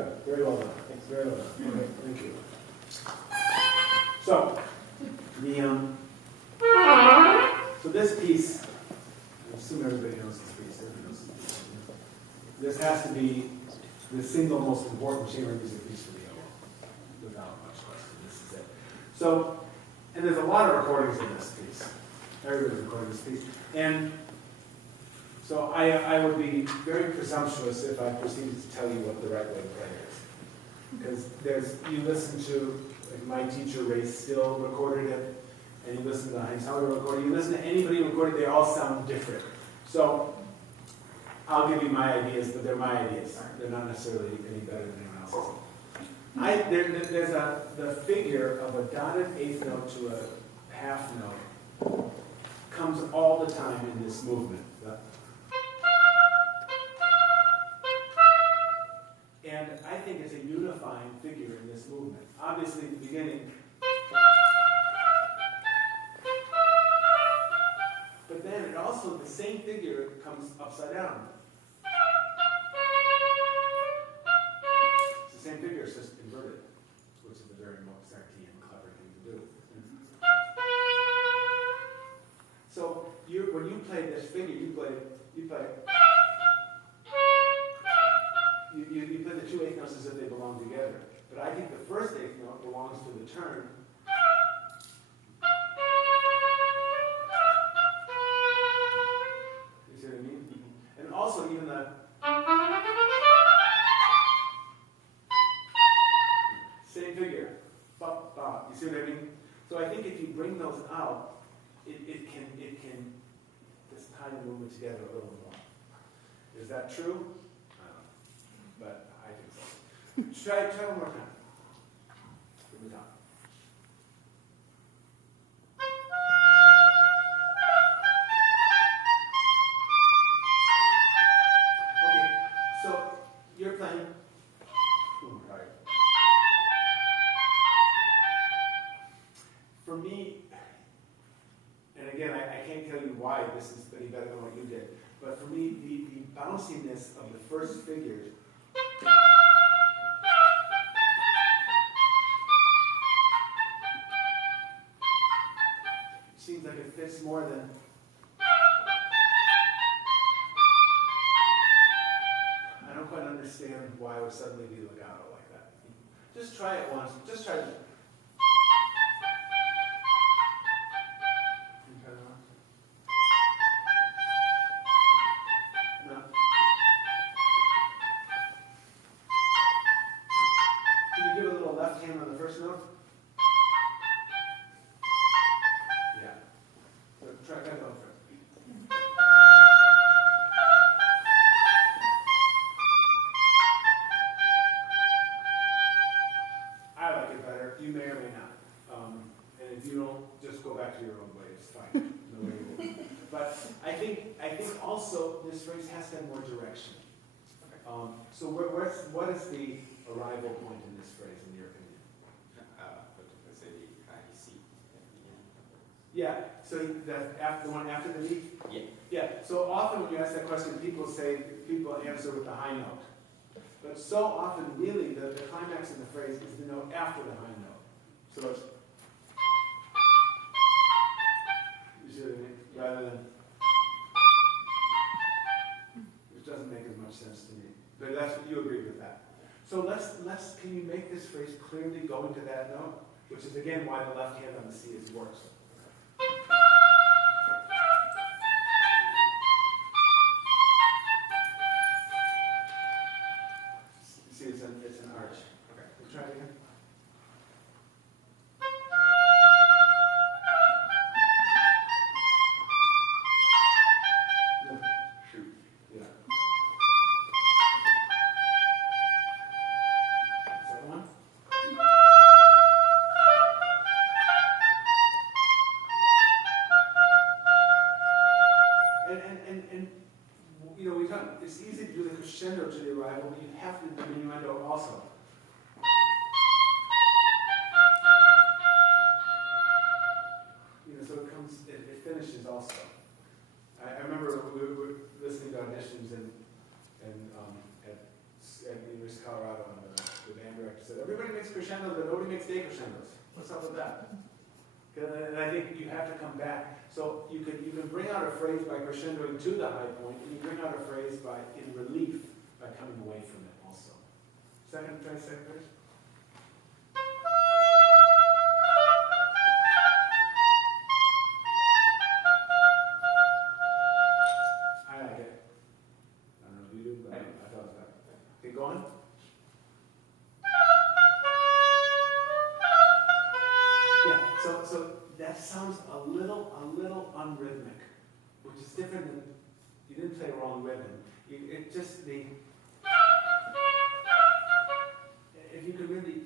good. Very well done. Thanks. Very well done. Okay, thank you. So, so this piece, I assume everybody knows this piece. Everybody knows this piece. This has to be the single most important chamber music piece for the oboe, without much question. This is it. So, and there's a lot of recordings in this piece. Everybody's recording this piece. And so I would be very presumptuous if I proceeded to tell you what the right way to play is. Because you listen to, like my teacher Ray Still recorded it, and you listen to Heinz Heller recording, you listen to anybody who recorded, they all sound different. So I'll give you my ideas, but they're my ideas. They're not necessarily any better than anyone else's. There's the figure of a dotted eighth note to a half note comes all the time in this movement. And I think it's a unifying figure in this movement. Obviously, at the beginning, but then it also, the same figure comes upside down. It's the same figure, it's just inverted, which is a very Mozartian, clever thing to do. So when you play this figure, you play the two eighth notes as if they belong together. But I think the first eighth note belongs to the turn. You see what I mean? And also even the same figure. Ba, ba. You see what I mean? So I think if you bring those out, it can just tie the movement together a little more. Is that true? I don't know. But I think so. Try one more time. From the top. Okay, so you're playing. Right. For me, and again, I can't tell you why this is any better than what you did, but for me, the bounciness of the first figures seems like it fits more than I don't quite understand why it would suddenly be legato like that. Just try it once. Just try it. Left hand on the first note? Yeah. So try that note first. I like it better. You may or may not. And if you don't, just go back to your own way. It's fine. No way you will. But I think also this phrase has to have more direction. So what is the arrival point in this phrase, in your opinion? Yeah, so the one after the D? Yeah. Yeah, so often when you ask that question, people answer with the high note. But so often, really, the climax of the phrase is the note after the high note. So it's, you see what I mean? Rather than, which doesn't make as much sense to me. But you agree with that. So can you make this phrase clearly go into that note? Which is again why the left hand on the C is worse. You see, it's an arch. Okay, let's try it again. Shoot. Yeah. Second one. And you know, it's easy to do the crescendo to the arrival, but you have to do the diminuendo also. You know, so it finishes also. I remember we were listening to auditions at University of Colorado, and The band director said, everybody makes crescendos, but nobody makes decrescendos. What's up with that? And I think you have to come back. So you can bring out a phrase by crescendoing to the high point, and you bring out a phrase by in relief by coming away from it also. Try second verse. I like it. I don't know if you do, but I thought it was better. Okay, go on. Yeah, so that sounds a little unrhythmic, which is different than, you didn't play wrong rhythm. It just, if you could really,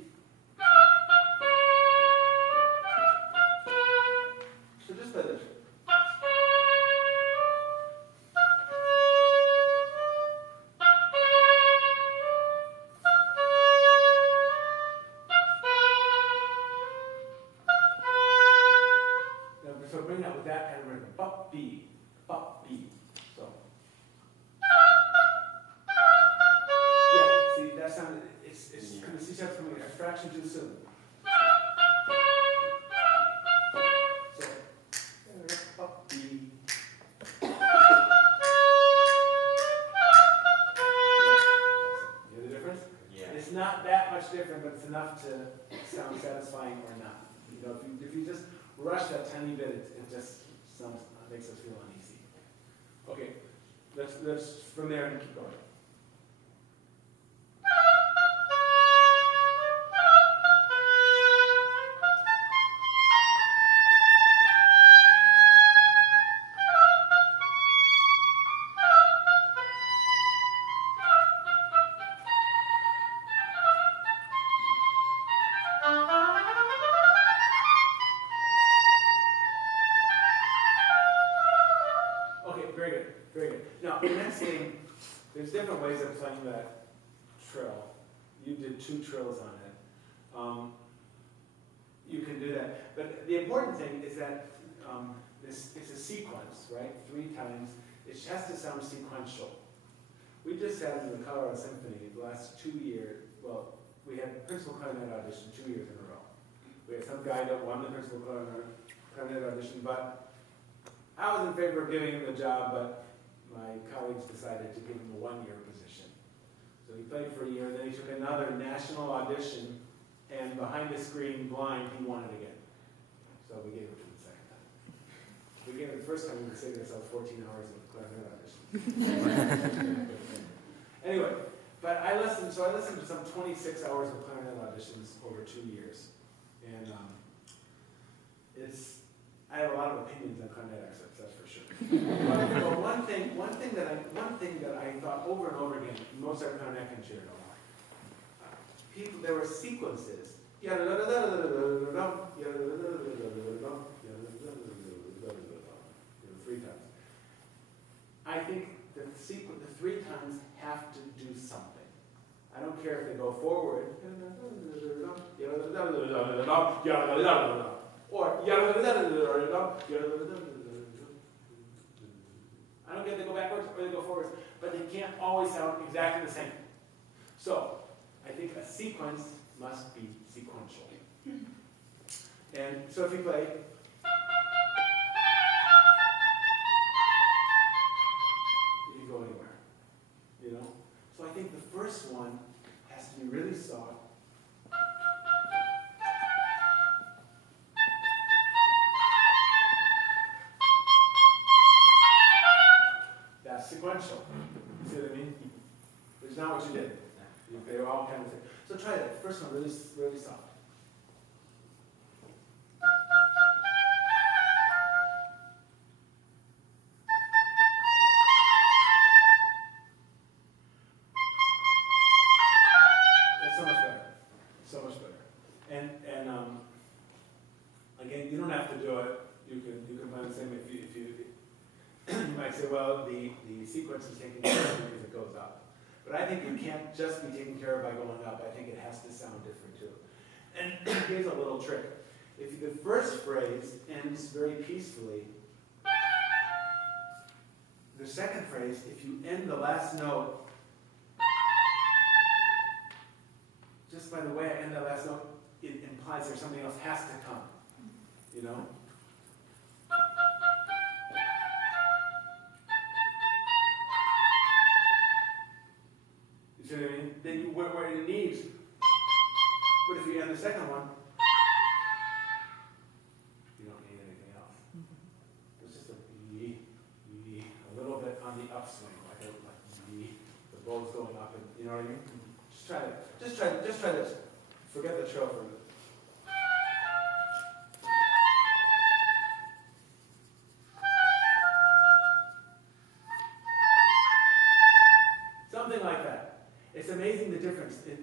so just play this. So bring that with that kind of rhythm. Bup, B, bup, B. So. Yeah, see, that sound, it's kind of, see how it's coming a fraction too soon. So, bup, B. You hear the difference? Yeah. It's not that much different, but it's enough to sound satisfying or not. You know, if you just rush that tiny bit, it just sounds, makes us feel uneasy. Okay, let's from there and keep going. Very good. Now, the next thing, there's different ways of playing that trill. You did 2 trills on it. You can do that. But the important thing is that it's a sequence, right? 3 times. It has to sound sequential. We just had in the Colorado Symphony the last 2 years, well, we had principal clarinet audition 2 years in a row. We had some guy that won the principal clarinet audition, but I was in favor of giving him the job, but my colleagues decided to give him a 1-year position. So he played for a year, then he took another national audition, and behind the screen, blind, he won it again. So we gave it to him the second time. We gave it the first time, we would save ourselves 14 hours of clarinet audition. Anyway, but I listened to some 26 hours of clarinet auditions over 2 years. And I have a lot of opinions on clarinet excerpts, that's for sure. But one thing that I thought over and over again, Mozart clarinet concerto, there were sequences. 3 times. I think the 3 times have to do something. I don't care if they go forward, or I don't care if they go backwards or they go forwards, but they can't always sound exactly the same. So I think a sequence must be sequential. And so if you play, you can go anywhere, you know? So I think the first one has to be really soft. That's sequential. You see what I mean? It's not what you did. They were all kind of things. So try that. First one, really, really soft. That's so much better. So much better. And again, you don't have to do it. You can play the same if you you might say, well, the sequence is taken care of because it goes up. But I think it can't just be taken care of by going up. I think it has to sound different too. And here's a little trick. If the first phrase ends very peacefully, the second phrase, if you end the last note, just by the way I end that last note, it implies there's something else has to come, you know? You see what I mean? Then you where it needs, but if you end the second one, you don't need anything else. It's just a little bit on the upswing, like the bow's going up, and you know what I mean? Just try this. Forget the trill for a minute. Something like that. It's amazing the difference in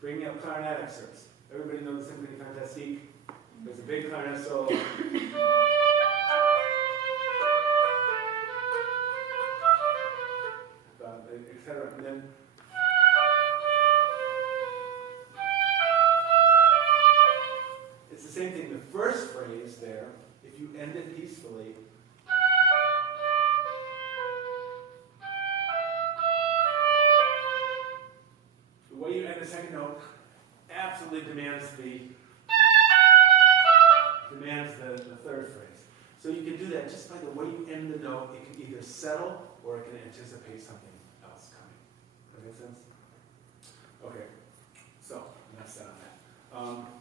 bringing up clarinet excerpts. Everybody knows the Symphonie Fantastique. There's a big clarinet solo. Etc. And then it's the same thing. The first phrase there, if you end it peacefully, the way you end the second note absolutely demands the third phrase. So you can do that just by the way you end the note. It can either settle or it can anticipate something else coming. Does that make sense? Okay, so that's that on that.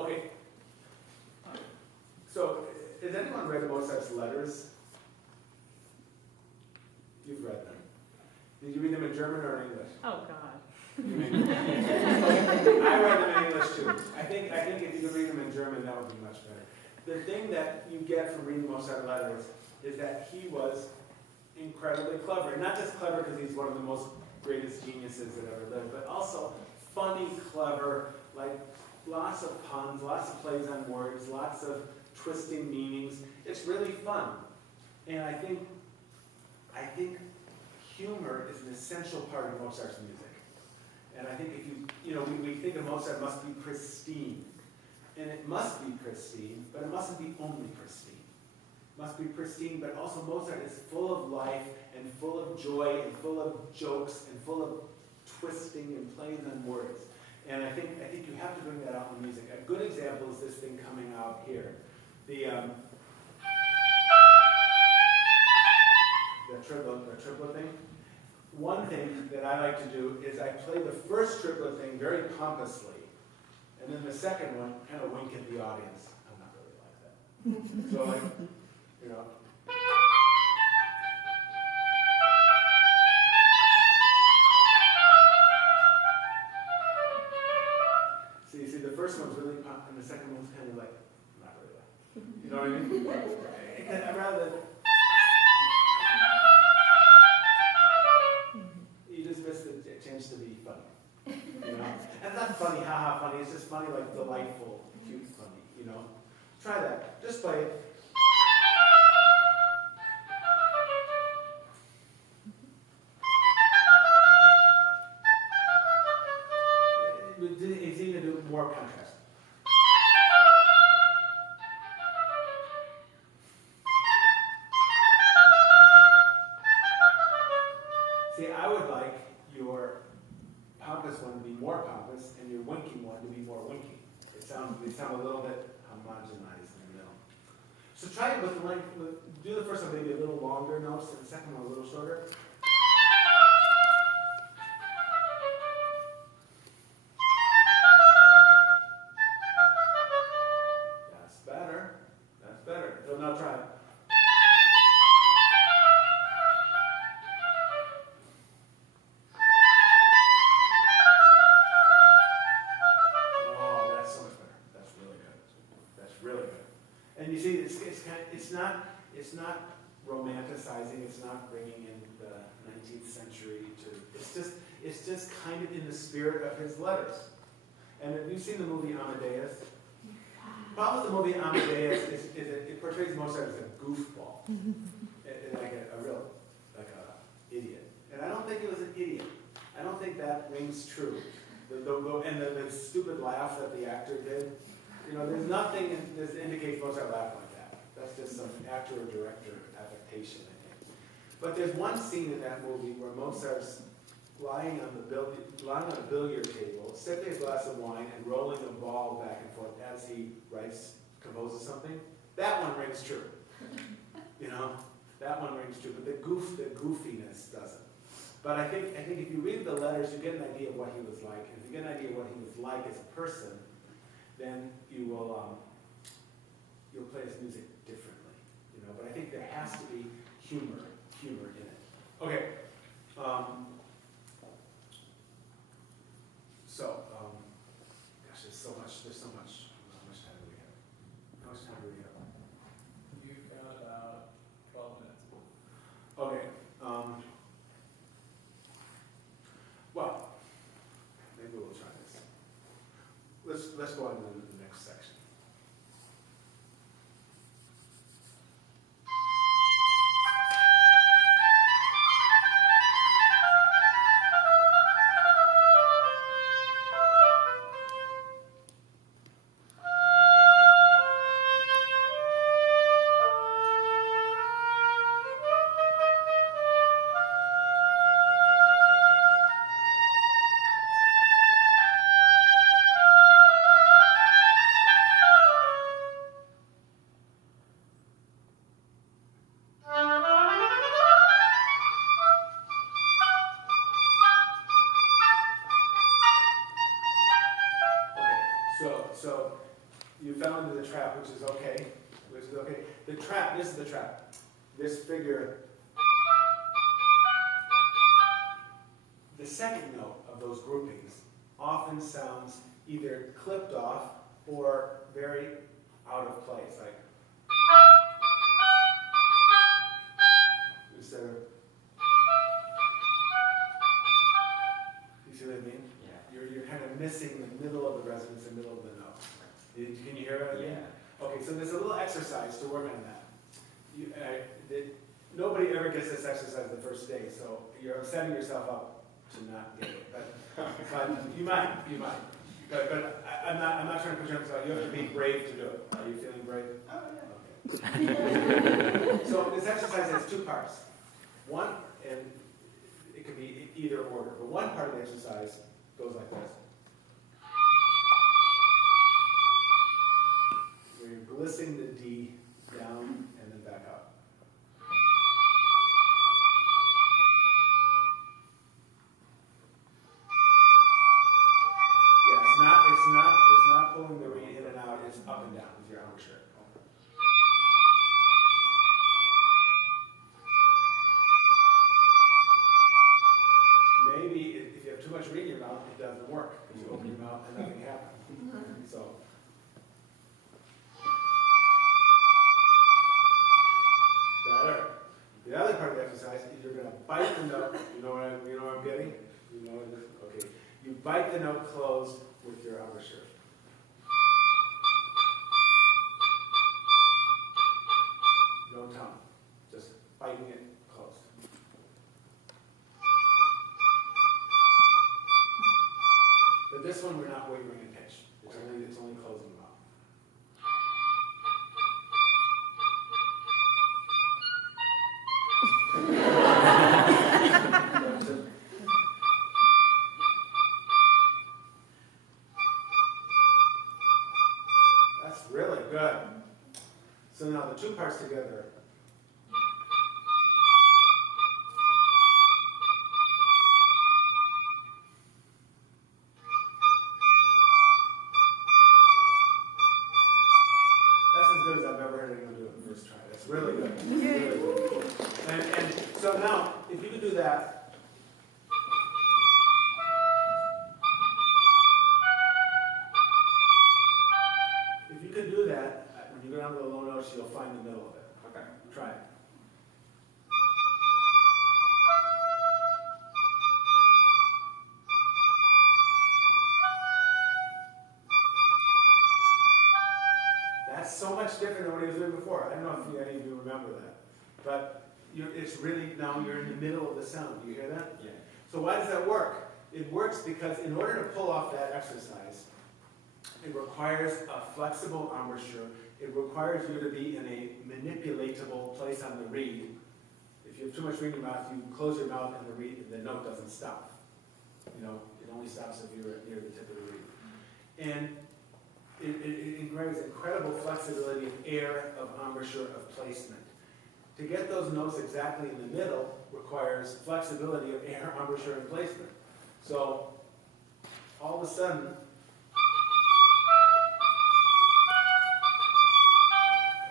Okay, so has anyone read Mozart's letters? You've read them. Did you read them in German or in English? Oh, God. Okay. I read them in English too. I think if you could read them in German, that would be much better. The thing that you get from reading Mozart letters is that he was incredibly clever. Not just clever because he's one of the most greatest geniuses that ever lived, but also funny, clever, like lots of puns, lots of plays on words, lots of twisting meanings. It's really fun. And I think humor is an essential part of Mozart's music. And I think if we think of Mozart must be pristine. And it must be pristine, but it mustn't be only pristine. It must be pristine, but also Mozart is full of life and full of joy and full of jokes and full of twisting and plays on words. And I think you have to bring that out in music. A good example is this thing coming out here. The triplet thing. One thing that I like to do is I play the first triplet thing very pompously, and then the second one kind of wink at the audience. I'm not really like that. So like, you know. See, the first one's really pop, and the second one's kind of like, not really like. You know what I mean? I'd rather. You just miss the chance to be funny. You know? And not funny, haha funny, it's just funny, like delightful, cute funny, you know? Try that. Just play it. It's even to do more contrast. See, I would like your pompous one to be more pompous and your winking one to be more winking. They sound a little bit homogenized in the middle. So try it with the length. Do the first one maybe a little longer notes and the second one a little shorter. That's better. That's better. So now try it. And you see, it's not romanticizing. It's not bringing in the 19th century to. It's just kind of in the spirit of his letters. And have you seen the movie Amadeus? The problem with the movie Amadeus is it portrays Mozart as a goofball, like a real idiot. And I don't think he was an idiot. I don't think that rings true. The stupid laugh that the actor did. You know, there's nothing that indicates Mozart laughed like that. That's just some actor or director affectation, I think. But there's one scene in that movie where Mozart's lying on a billiard table, sipping a glass of wine and rolling a ball back and forth as he composes something, that one rings true. You know, that one rings true. But the goofiness doesn't. But I think if you read the letters, you get an idea of what he was like. And if you get an idea of what he was like as a person, then you'll play his music differently. You know, but I think there has to be humor in it. Okay. Gosh, there's so much. How much time do we have? How much time do we have? You've got about 12 minutes. Okay. Well, maybe we'll try this. Let's go on to the next section. So you fell into the trap, which is okay. The trap, this is the trap. This figure, the second note of those groupings often sounds either clipped off or very out of place, like instead of, you see what I mean? Yeah. You're kind of missing the middle of the resonance, the middle of the note. Can you hear what I mean? Yeah. Okay, so there's a little exercise to work on that. Nobody ever gets this exercise the first day, so you're setting yourself up to not get it. But you might. But I'm not trying to put you on the spot. You have to be brave to do it. Are you feeling brave? Oh, yeah. Okay. So this exercise has two parts. One, and it could be either order, but one part of the exercise goes like this. Where you're glissing the D down and then back up. Yeah, it's not pulling the reed in and out, it's up and down with your embouchure. Maybe if you have too much reed in your mouth, it doesn't work. Because you open your mouth and nothing happens. So. Better. The other part of the exercise is you're going to bite the note. You know what I'm getting? You know what it is? Okay. You bite the note closed with your embouchure. No tongue. Just biting it closed. But this one we're not wavering in pitch. It's only closing the mouth. That's really good. So now the two parts together. That's as good as I've ever heard anyone do it the first try. That's really good. Really good. And so now, if you could do that. If you could do that, when you go down to the low notes, you'll find the middle of it. Okay. Try it. That's so much different than what he was doing before. I don't know if any of you remember that. But it's really, now you're in the middle of the sound. Do you hear that? Yeah. So why does that work? It works because in order to pull off that exercise, it requires a flexible embouchure. It requires you to be in a manipulatable place on the reed. If you have too much reed in your mouth, you close your mouth and the note doesn't stop. you know, it only stops if you're near the tip of the reed. And it engraves incredible flexibility of air, of embouchure, of placement. To get those notes exactly in the middle requires flexibility of air, embouchure, and placement. So all of a sudden,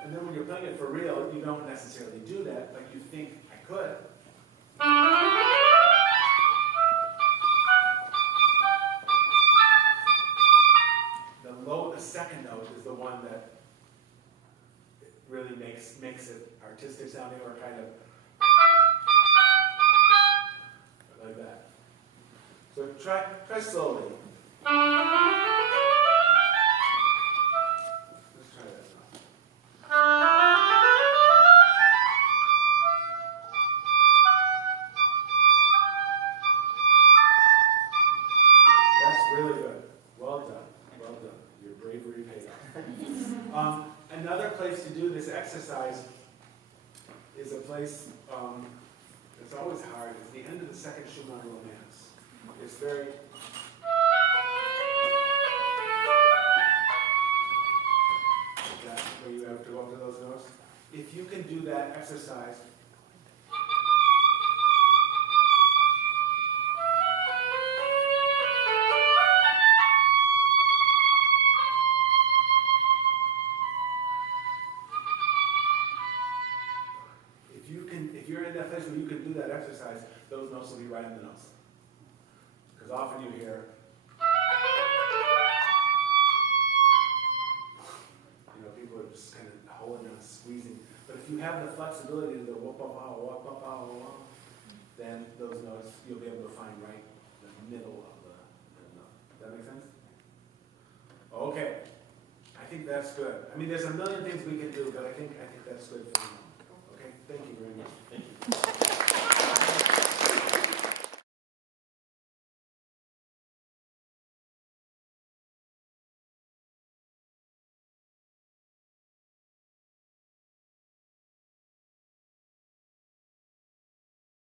and then when you're playing it for real, you don't necessarily do that, but you think, I could. The second note is the one that really makes it artistic sounding, or kind of like that. So try slowly. Let's try that now. That's really good. Well done. Well done. Your bravery paid off. Another place to do this exercise is a place it's always hard. It's the end of the second Schumann Romance. It's very... That's where you have to go up to those notes. If you can do that exercise, if you're in that place where you can do that exercise, those notes will be right in the notes. Because often you hear, you know, people are just kind of holding on, squeezing. But if you have the flexibility to the whoop-a-pow, then those notes you'll be able to find right in the middle of the note. Does that make sense? Okay. I think that's good. I mean, there's a million things we can do, but I think that's good for now. Okay, thank you very much. Thank you.